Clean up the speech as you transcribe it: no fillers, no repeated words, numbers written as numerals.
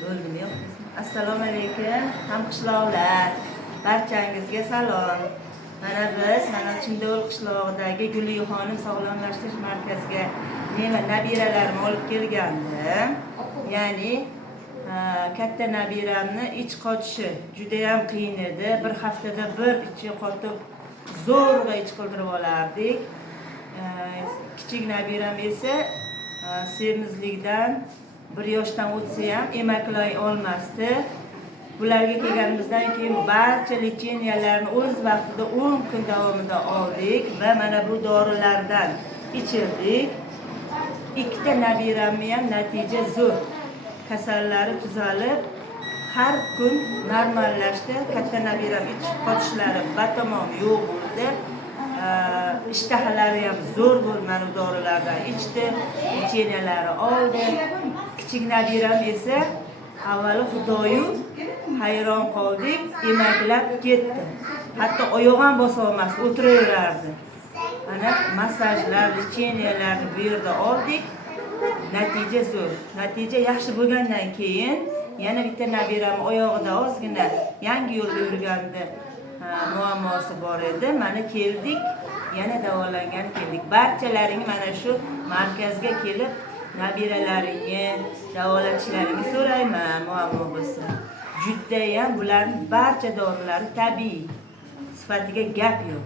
Bo'ldimi yo'q? Assalomu alaykum, hamqishloqlar. Barchangizga salom. Mana biz Chimdovul qishlog'idagi Gulixonim sog'lomlashtirish markaziga nabiralarimni olib kelgandim. Ya'ni katta nabiramni ich qotishi juda ham qiyin edi. Bir haftada bir ichi qotib zo'rg'a ich qildirib olardik. Kichik nabiram esa semizlikdan 1 yoshdan o'tsa ham emaklay olmasdi. Bularga kelganimizdan keyin barcha lecheniyalarni o'z vaqtida 10 kun davomida oldik va mana bu dorilardan ichirdik. Ikkita nabiramni ham natija zo'r. Kasallari tuzalib, har kun normallashdi. Katta nabiram ich qotishlari batamom yo'q bo'ldi. İştahalari ham zo'r bo'lmadi, dorilardan ichdi, lecheniyalari oldi. Kichik nabiram esa avvali Xudoyu hayron qoldik, emaklab ketdi. Hatto oyoq ham bosa olmasdi, o'tiraverardi. Mana massajlar, lecheniyalarni bu yerda oldik. Natija zo'r. Natija yaxshi bo'lgandan keyin yana bitta nabiram oyog'ida ozgina yangi yo'lda yurganda muammosi bor edi. Mana keldik, yana davolangan keldik. Barchalaring mana shu markazga kelib nabiralaringni davolatishlaringni so'rayman, muammo bo'lsa. Juda ham bularning barcha dorilari tabiiy. Sifatiga gap yo'q.